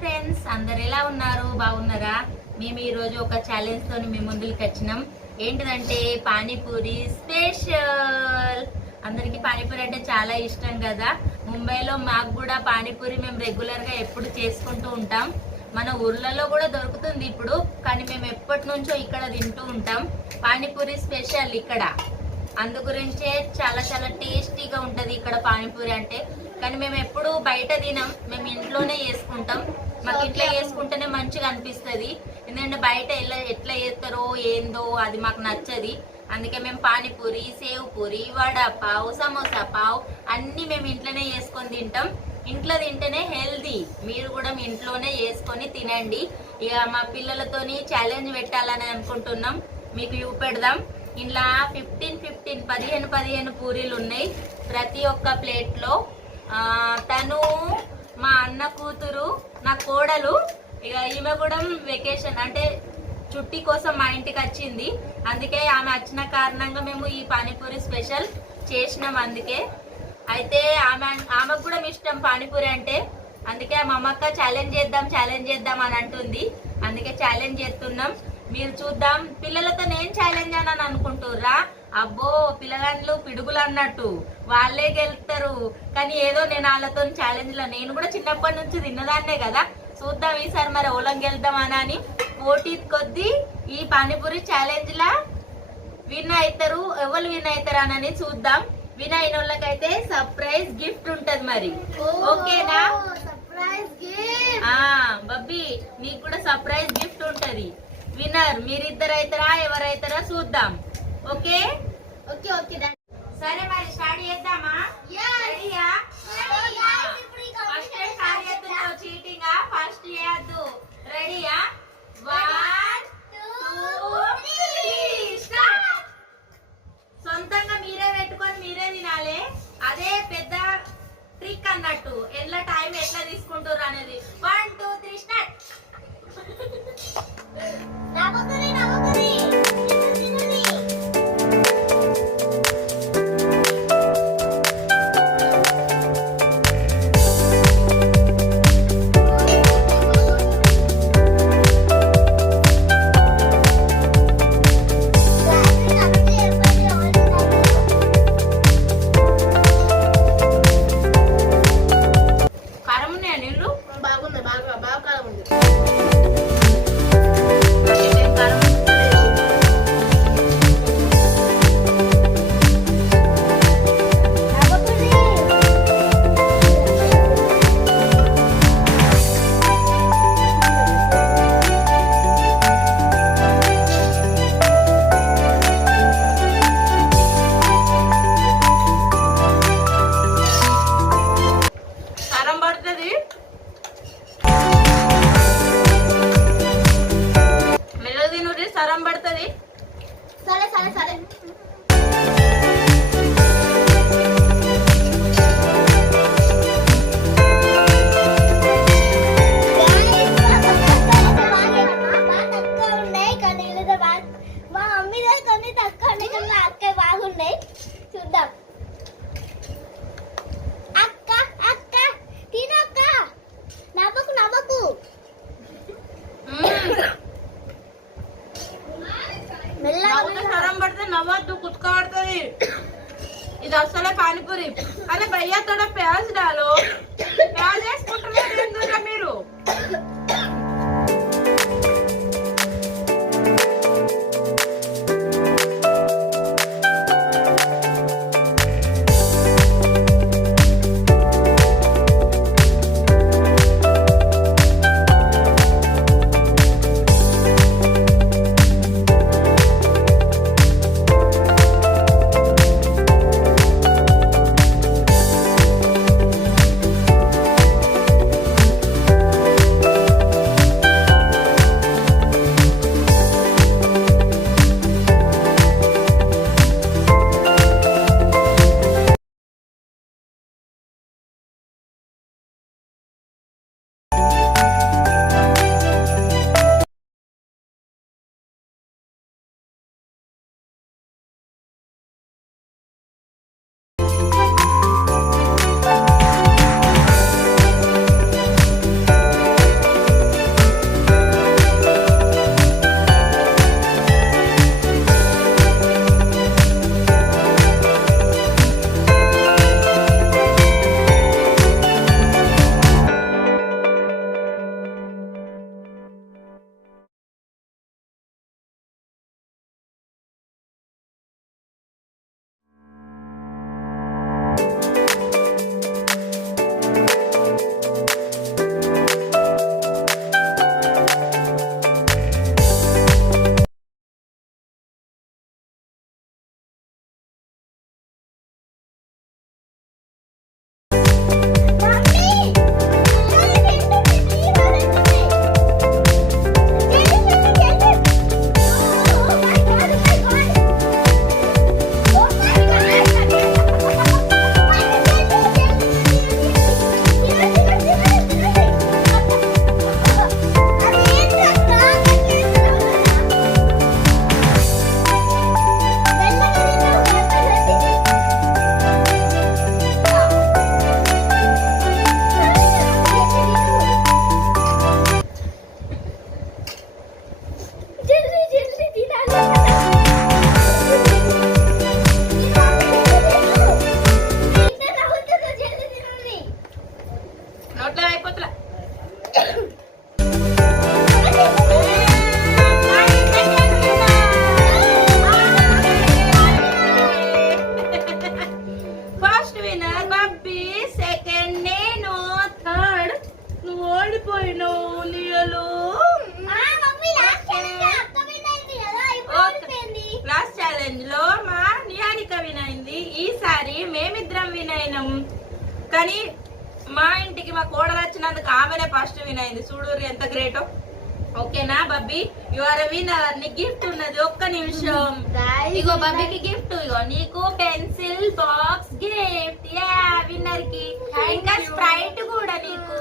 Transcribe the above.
Friends అందరు ఎలా ఉన్నారు? బాగున్నారా? మేము ఈరోజు ఒక ఛాలెంజ్ తోని మీ ముందుకు వచ్చినాం. ఏంటిదంటే పానీపూరి స్పెషల్ అందరికి పానీపూరి అంటే చాలా ఇష్టం కదా. ముంబైలో మాకు కూడా పానీపూరి మేము రెగ్యులర్గా ఎప్పుడు చేసుకుంటూ ఉంటాం. మన ఊర్లలో కూడా దొరుకుతుంది ఇప్పుడు కానీ మేము ఎప్పటి నుంచో ఇక్కడ తింటూ ఉంటాం. పానీపూరి స్పెషల్ ఇక్కడ. అందు గురించే చాలా చాలా టేస్టీగా ఉంటుంది ఇక్కడ పానీపూరి అంటే. కానీ మేము ఎప్పుడు బయట తినాం. మేము ఇంట్లోనే చేసుకుంటాం. మాకు ఇంట్లో చేసుకుంటేనే మంచిగా అనిపిస్తుంది. ఎందుకంటే బయట ఎలా ఎట్లా చేస్తారో ఏందో అది మాకు నచ్చది. అందుకే మేము పానీపూరి సేవ్ పూరి వడ పావు సమోసా పావు అన్ని మేము ఇంట్లోనే చేసుకొని తింటాం. ఇంట్లో తింటేనే హెల్దీ. మీరు కూడా మీ ఇంట్లోనే చేసుకొని తినండి. ఇక మా పిల్లలతోని ఛాలెంజ్ పెట్టాలని అనుకుంటున్నాం. మీకు చూపెడదాం ఇలా ఫిఫ్టీన్ ఫిఫ్టీన్ పదిహేను పదిహేను పూరీలు ఉన్నాయి. ప్రతి ఒక్క ప్లేట్లో తను మా అన్న కూతురు నా కోడలు ఇక ఈమె కూడా వెకేషన్ అంటే చుట్టి కోసం మా ఇంటికి వచ్చింది. అందుకే ఆమె వచ్చిన కారణంగా మేము ఈ పానీపూరి స్పెషల్ చేసినాం అందుకే. అయితే ఆమె ఆమెకు కూడా ఇష్టం పానీపూరి అంటే. అందుకే మా అమ్మక్క ఛాలెంజ్ చేద్దాం ఛాలెంజ్ చేద్దాం అని అంటుంది. అందుకే ఛాలెంజ్ చేస్తున్నాం. మీరు చూద్దాం. పిల్లలతో నేను ఛాలెంజ్ అని అనుకుంటుర్రా? అబ్బో పిల్లగాళ్ళు పిడుగులు అన్నట్టు. వాళ్ళే గెలుస్తారు. కానీ ఏదో నేను వాళ్ళతో ఛాలెంజ్లో నేను కూడా చిన్నప్పటి నుంచి తిన్నదాన్నే కదా. చూద్దాం ఈసారి మరి ఓలం గెలుద్దామని అని. పోటీ కొద్దీ ఈ పానీపూరి ఛాలెంజ్ లా విన్ అవుతారు ఎవరు విన్ అవుతారు అని చూద్దాం. విన్ అయిన వాళ్ళకైతే సర్ప్రైజ్ గిఫ్ట్ ఉంటది మరి. ఓకేనా? సర్ప్రైజ్ గిఫ్ట్ ఆ బబ్బీ నీకు కూడా సర్ప్రైజ్ గిఫ్ట్ ఉంటది. విన్నర్ మీరిద్దరు అవుతారా ఎవరైతారా చూద్దాం. ఓకే ఓకే ఓకే ఇది అసలే పానీపూరి. అరే భయ్యా తోడ ప్యాజ్ డాలో? ఓడిపోయింది. లాస్ట్ ఛాలెంజ్లో మా నిహారిక విన్ అయింది ఈసారి మేమిద్దరం విన్ అయినాం కానీ మా ఇంటికి మా కోడలు వచ్చినందుకు ఆమెనే ఫస్ట్ విన్ అయింది చూడు ఎంత గ్రేటో ఓకేనా బబ్బీ? యు ఆర్ విన్నర్ నీ గిఫ్ట్ ఉన్నది. ఒక్క నిమిషం. ఇగో బబ్బీకి గిఫ్ట్ ఇగో నీకు పెన్సిల్ బాక్స్ గిఫ్ట్ యా విన్నర్కి. ఇంకా స్ప్రైట్ కూడా నీకు.